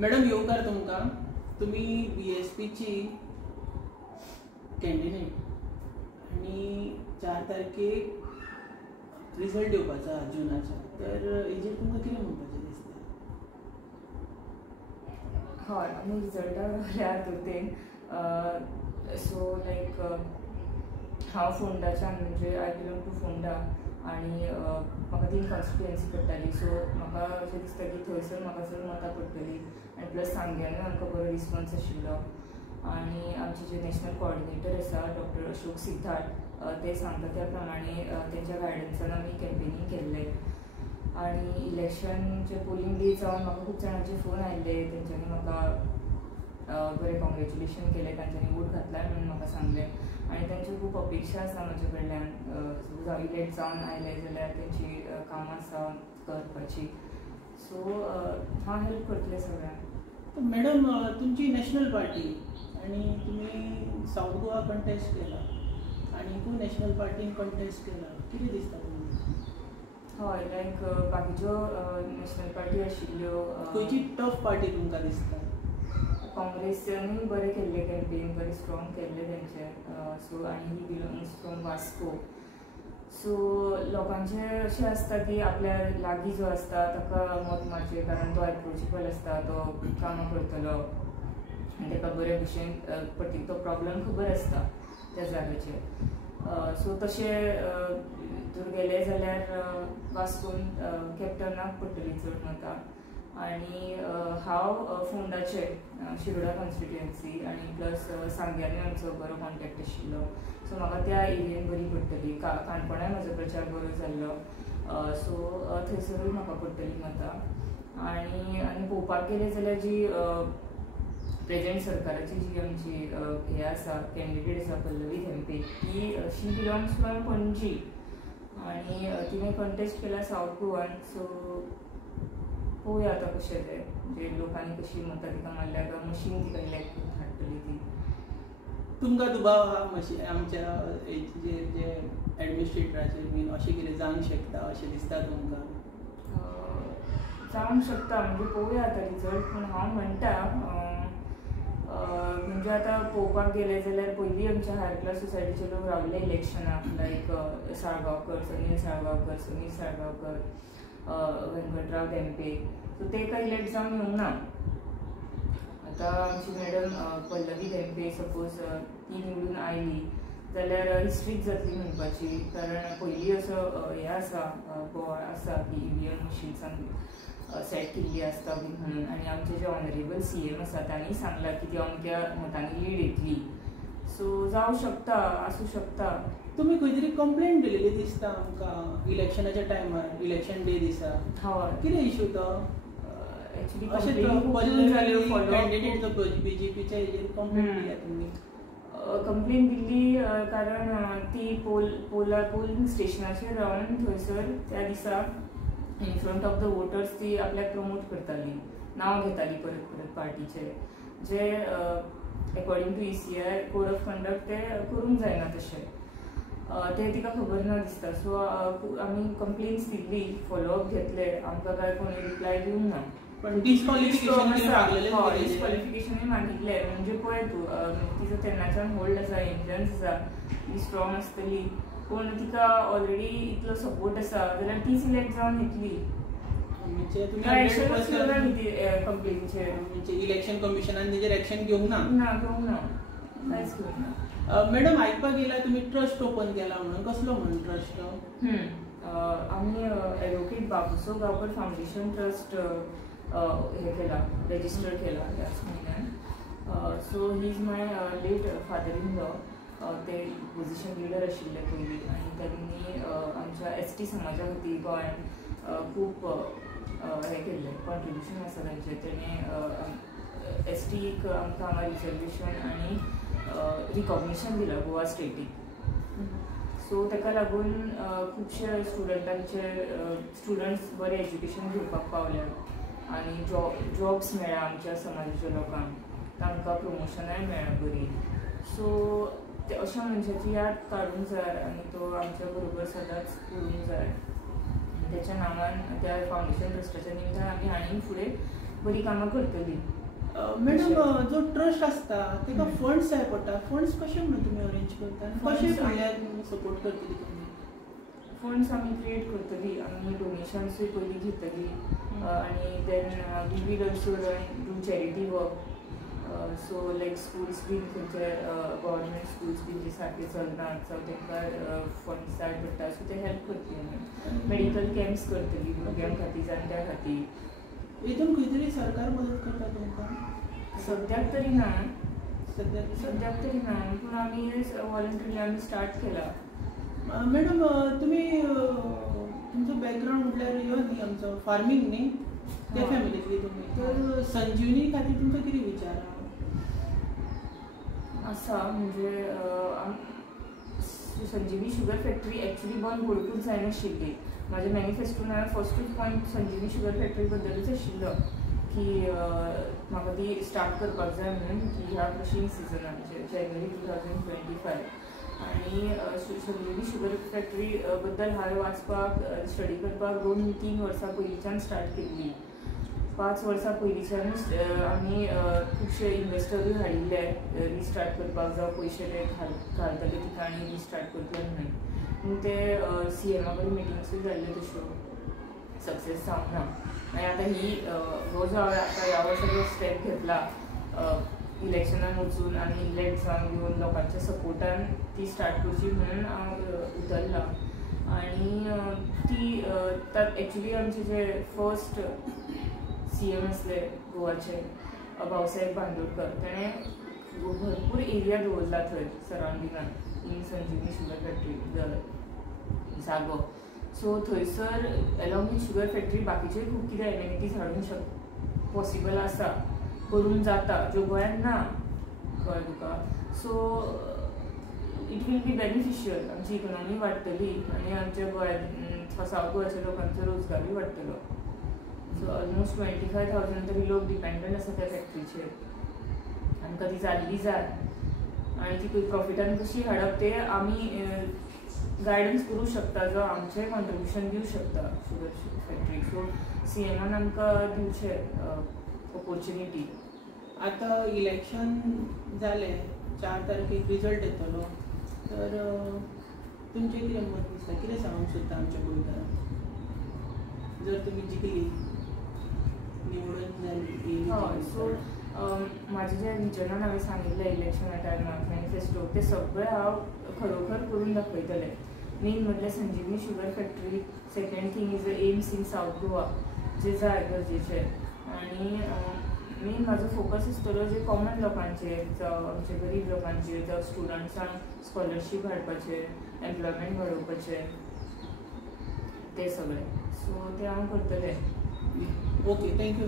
Madam येवकार तुमकां तुमी BSPची कॅन्डिडेट आनी 4 तारखेक रिजल्ट येवपाचो आसा जुनाचो, तर हेजेर तुमकां कितें म्हणपाचें दिसता? हय, आमी रिजल्टाक लागल्या दोतेन सो लायक हांव फोंडाच्यान म्हणजे आय बिलोंग टू फोंडा आनी म्हाका 3 कॉन्स्टिट्युएन्सी पडटाली, सो म्हाका अशें दिसता की थंयसर म्हाका चड मतां पडटलीं आनी प्लस सांग्यानूय आमकां बरो रिस्पॉन्स आशिल्लो आनी आमचे जे नॅशनल कोऑर्डिनेटर आसा डॉक्टर अशोक सिद्धार्थ ते सांगता त्या प्रमाणे तेंच्या गायडन्सान आमी कॅम्पेनींग केल्लें आनी इलेक्शनचे पोलिंग डे जावन म्हाका खूब जाणांचे फोन आयिल्ले, तेंच्यांनी म्हाका बरें कॉंग्रेच्युलेशन केलें, तांच्यांनी वोट घातलाय म्हणून म्हाका सांगलें आनी तांच्यो खूब अपेक्षा आसा म्हजे कडल्यान सपोज हांव इलेक्ट जावन आयलें जाल्यार तेंची कामां आसा करपाची, सो हांव हेल्प करतलें सगळ्यांक. मॅडम तुमची नॅशनल पार्टी आनी तुमी सावथ गोवा कंटेस्ट केला आनी तूं नॅशनल पार्टीन कंटेस्ट केला, कितें दिसता तुमकां? हय, लायक बाकीच्यो नॅशनल पार्टी आशिल्ल्यो खंयची टफ पार्टी तुमकां दिसता? काँग्रेसानूय बरें केल्लें कॅम्पेन, बरें स्ट्रॉंग केल्लें तेंचें, सो आनी he belongs from Vasco, so लोकांचें अशें आसता की आपल्या लागीं जो आसता ताका मत मारचें कारण तो एप्रोचेबल आसता, तो कामां करतलो आनी ताका बरे भशेन तो प्रॉब्लम खबर आसता त्या जाग्याचेर, सो तशें जर गेले जाल्यार वास्कोन कॅप्टनाक पडटलीं चड मतां आनी हांव फोंडाचे शिरोडा कॉन्स्टिट्युएन्सी आनी प्लस सांग्यानूय आमचो बरो कॉन्टेक्ट आशिल्लो, सो म्हाका त्या एरियेन बरी पडटली. काणकोणाय म्हजो प्रचार बरो जाल्लो, सो थंयसरूय म्हाका पडटलीं मतां आनी पळोवपाक गेले जाल्यार जी प्रेजेंट सरकाराची जी आमची हे आसा कॅन्डिडेट आसा पल्लवी धेंपे, शी बिलोंग्स फ्रॉम पणजी आनी तिणें कंटेस्ट केला सावथ गोवान, सो पळोवया आतां कशें तें म्हणजे लोकांनी कशी मतां तिका मारल्या काय मशीन तिका इलेक्ट करून हाडटली ती. तुमकां दुबाव आहा मातशें आमच्या जे एडमिनिस्ट्रेटराचेर बीन अशें कितें जावंक शकता अशें दिसता तुमकां? जावंक शकता म्हणजे पळोवया आतां रिजल्ट, पूण हांव म्हणटा म्हणजे आतां पळोवपाक गेले जाल्यार पयलीं आमच्या हायर क्लास सोसायटीचे लोक रावले इलेक्शनाक, लायक साळगांवकर, सुनील साळगांवकर, वेंकटराव धेंपे, सो ते काय इलेक्ट जावन येवंक ना. आतां आमची मॅडम पल्लवी धेंपे सपोज ती निवडून आयली जाल्यार हिस्ट्रीच जातली म्हणपाची, कारण पयलीं असो हे आसा बोवाळ आसा की EVM मशीन्सान सेट केल्ली आसता बी म्हणून आनी आमचे जे ऑनरेबल CM आसा तांणी सांगलां की ती अमक्या मतांनी लीड येतली, सो जावं शकता, आसूं शकता. तुमी खंय तरी कंप्लेंट दिलेली दिसता आमकां इलेक्शनाच्या टायमार, इलेक्शन डे दिसा. हय, कितें इशू तो? एक्चुअली कॅन्डिडेट जो BJPच्या हेजेर कंप्लेंट दिल्या तुमी? कंप्लेंट दिल्ली कारण ती पोलिंग स्टेशनाचेर रावन थंयसर त्या दिसा in front of the voters ती आपल्याक प्रमोट करताली, नांव घेताली परत परत पार्टीचे, जे according to ECI code of conduct ते करूंक जायना तशें, ते तिका खबर ना दिसता, सो आमी कंप्लेन्स दिल्ली, फॉलोअप घेतले, आमकां काय कोणी रिप्लाय दिवंक ना. पण डिस्क्वॉलिफिकेशनूय मागिल्लें म्हणजे पळय तूं तिजो तेन्नाच्यान होल्ड आसा, इंफ्लुअन्स आसा, ती स्ट्रॉंग आसतली, पूण तिका ऑलरेडी इतलो सपोर्ट आसा जाल्यार ती सिलेक्ट जावन येतली. कंप्लेनीचेर म्हणजे इलेक्शन कमिशनान तेजेर एक्शन घेवंक ना? घेवंक ना, कांयच घेवंक ना. मॅडम आयकपाक येयला तुमी ट्रस्ट ओपन केला म्हणून, कसलो म्हणून ट्रस्ट? आमी advocate Babuso Gaonkar foundation trust हे केला, रजिस्टर केला ह्याच म्हयन्यान, so he is my late father in law, ते पोजिशन लिडर आशिल्ले पयलीं आनी त्यांनी आमच्या ST समाजा खातीर गोंयांत खूब हे केल्लें, कॉन्ट्रिब्युशन आसा तांचें, तेणें STक आमकां हांगा रिजर्वेशन आनी रिकॉग्निशन दिलां गोवा स्टेटीक, सो ताका लागून खुबशे स्टुडंट्स बरें एज्युकेशन घेवपाक पावल्यात आनी जॉब्स मेळ्ळा आमच्या समाजाच्या लोकांक, तांकां प्रमोशनाय मेळ्ळा बरी, सो ते अशा मनशाची याद काडूंक जाय आनी तो आमच्या बरोबर सदांच उरूंक जाय. त्याच्या नावान त्या फावंडेशन ट्रस्टाच्या निमतान आमी आनी फुडें बरी कामां करतली. मॅडम जो ट्रस्ट असता तेका फंड्स जाय पडटा. फंड्स कशे म्हणून तुमी अरेंज करता, कशे फुडल्यार सपोर्ट करतली तुमी? फंड्स आमी क्रिएट करतली, आमी डोनेशन्सूय पयलीं घेतली आनी then we will also do charity work. So like schools बीन खंयचे गव्हर्मेंट स्कूल्स बीन जे सारके चलनात, सो तांकां फंड्स जाय पडटा, सो ते हेल्प करतली आमी. मेडिकल कॅम्प्स करतली भुरग्यां खातीर, जाणट्यां खातीर. हितून खंय तरी सरकार मदत करता तुमकां? सद्याक तरी ना, सद्याक तरी ना, पूण आमी वॉलंटरी आमी स्टार्ट केला. मॅडम तुमी तुमचो बॅकग्राऊंड म्हटल्यार ह्यो न्ही आमचो फार्मींग न्ही, त्या फॅमिलींतली तुमी. तर संजीवनी खातीर तुमचो कितें विचार आसा? म्हणजे संजीवनी शुगर फॅक्टरी एक्चुअली बंद पडूंकूच जायनाशिल्ली. म्हाज्या मॅनिफेस्टोन हांवें फर्स्टूच पॉयंट संजीवनी शुगर फॅक्टरी बद्दलूच आशिल्लो की म्हाका ती स्टार्ट करपाक जाय म्हणून, की ह्या क्रशिंग सिजनान जानेवारी 2025. आनी संजीवनी शुगर फॅक्टरी बद्दल हांवें वाचपाक स्टडी करपाक 2-3 वर्सां पयलींच्यान स्टार्ट केल्ली. 5 वर्सां पयलींच्यानूच आमी खुबशे इन्वेस्टरूय हाडिल्ले रिस्टार्ट करपाक, जावं पयशे ते घालतले तिका आनी रिस्टार्ट करतले म्हणून. पूण ते CMA कडेन मिटिंग्सूय जाल्ल्यो तश्यो सक्सेस जावंक ना. आनी आतां हो जो हांवें आतां ह्या वर्सा जो स्टेप घेतला इलेक्शनान वचून आनी इलेक्ट जावन घेवन लोकांच्या सपोर्टान ती स्टार्ट करची म्हणून हांव उतरला. आनी ती एक्चुअली आमचे जे फर्स्ट CM आसले गोवाचे भाऊसाहेब बांदोडकर, ताणें भरपूर एरिया दवरला थंय सरावंडिंगान इन संजीवनी शुगर फॅक्टरी जागो. सो थंयसर एलॉंग विथ शुगर फॅक्टरी बाकीचे खूब कितें एमेनिटीज हाडूंक पॉसिबल आसा, करूंक जाता, ज्यो गोंयांत ना, कळ्ळें तुका. So it will be beneficial, आमची इकॉनॉमी वाडटली आनी आमच्या गोंयांत सावथ गोंयच्या लोकांचो रोजगारूय वाडटलो. सो ऑलमोस्ट 25,000 तरी लोक डिपेंडंट आसा त्या फॅक्टरीचेर. आमकां ती जाल्ली जाय आनी ती प्रॉफिटान कशी हाडप ते आमी गायडन्स करूंक शकता, जो आमचें कॉन्ट्रिब्युशन दिवंक शकता शुगर फॅक्टरी. सो CMAन आमकां दिवचे ऑपॉर्च्युनिटी. आतां इलेक्शन जालें, 4 तारखेक रिजल्ट येतलो, तर तुमचें कितें मत दिसता, कितें सांगूंक सोदता आमच्या गोंयकारांक? जर तुमी जिखली, निवडून जाली, सो म्हाजें जें विजनान हांवें सांगिल्लें इलेक्शना टायमार मॅनिफेस्टो, ते सगळें हांव खरोखर करून दाखयतलें. मेन म्हणल्यार Sanjivani sugar factory, second thing is AIIMS in South Goa जे जाय गरजेचें. आनी मेन म्हाजो फोकस आसतलो जे कॉमन लोकांचेर, जावं आमचे गरीब लोकांचेर, जावं स्टुडंट्सांक स्कॉलरशीप हाडपाचें, एम्प्लॉयमेंट वाडोवपाचें, ते सगळें. सो ते हांव करतलें. Okay, thank you.